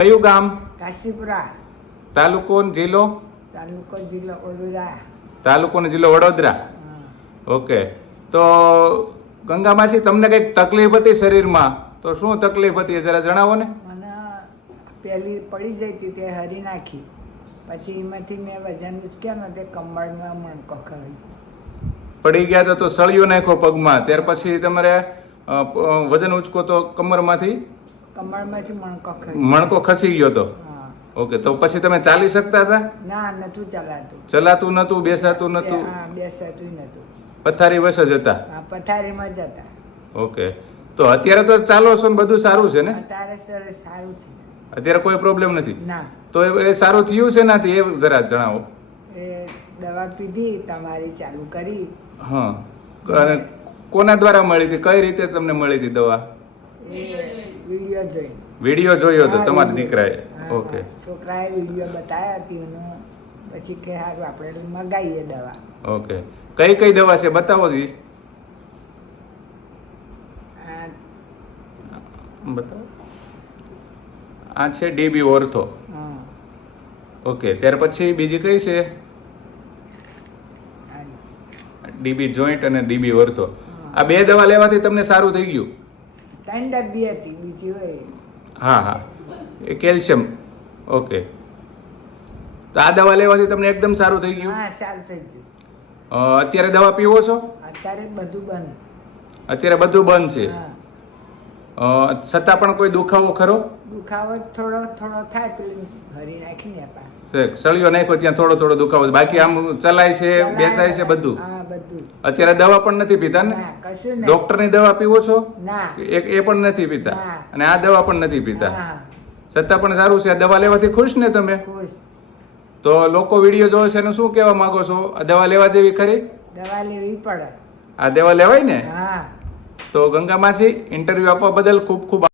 કયું ગામ? કાશીપુરા. તાલુકો ને જિલ્લો? તાલુકો જિલ્લો વડોદરા. તાલુકો ને જિલ્લો વડોદરા. ઓકે. તો ગંગા માસી, તમને કઈક તકલીફ હતી શરીરમાં, તો શું તકલીફ હતી એ જરા જણાવો ને. મને પહેલી પડી જઈ હતી તે હરી નાખી, પછી એમાંથી મેં વજન ઉચક્યા ને તે કમરમાં મણકો ખાઈ પડી ગયા તો સળિયો નાખ્યો પગમાં, ત્યાર પછી તમારે વજન ઉચકો તો કમરમાંથી મણકો ખસી ગયો તો. ઓકે. તો પછી તમે ચાલી શકતા હતા? ના, નતું ચલાતું. ચલાતું નતું, બેસાતું નતું? બેસાતું નતું. પથારી વસ જ હતા? પથારીમાં જ હતા. ઓકે. તો અત્યારે તો ચાલો છો ને બધું સારું છે ને? અત્યારે સારું છે. અત્યારે કોઈ પ્રોબ્લેમ નથી? ના. તો એ સારું થયું છે નાથી એ જરા જણાવો. એ દવા પીધી, તમારી ચાલુ કરી. હા. અને કોના દ્વારા મળી હતી? કઈ રીતે તમને મળી હતી દવા? વિડીયો જોઈ. વિડીયો જોયો હતો તમારા દીકરાએ? ઓકે. છોકરાએ વિડીયો બતાવ્યા હતી એનો, પછી કે સારું આપણે મગાવીએ દવા. ઓકે. કઈ કઈ દવા છે બતાવો જી. બતાવો. આ છે ડીબી ઓર્થો. ઓકે. ત્યાર પછી બીજી કઈ છે? ડીબી જોઈન્ટ અને ડીબી ઓર્થો. આ બે દવા લેવાથી તમને સારું થઈ ગયું? 3 ડબ્બી હતી, બીજી હોય. હા હા, એ કેલ્શિયમ. ઓકે. તો આ દવા લેવાથી તમને એકદમ સારું થઈ ગયું? હા, સારું થઈ ગયું. અત્યારે દવા પીવો છો? અત્યારે બધું બંધ. અત્યારે બધું બંધ છે? છતાં પણ કોઈ દુખાવો ખરો? દુખાવો થોડો થોડો થાય, પેલી હરી નાખીને સળિયો નાખ્યો ત્યાં થોડો થોડો દુખાવો, બાકી આમ ચલાય છે, બેસાય છે બધું? હા, બધું. અત્યારે દવા પણ નથી પીતા ને? કશું નહીં. ડોક્ટરની દવા પીવો છો? ના. એ પણ નથી પીતા, અને આ દવા પણ નથી પીતા, છતાં પણ સારું છે. આ દવા લેવાથી ખુશ ને તમે? ખુશ. તો લોકો વિડીયો જોવે છે એનું શું કહેવા માંગો છો? આ દવા લેવા જેવી ખરી? દવા લેવી પડે. આ દવા લેવાય ને? હા. તો ગંગા માસી, ઇન્ટરવ્યુ આપવા બદલ ખૂબ ખૂબ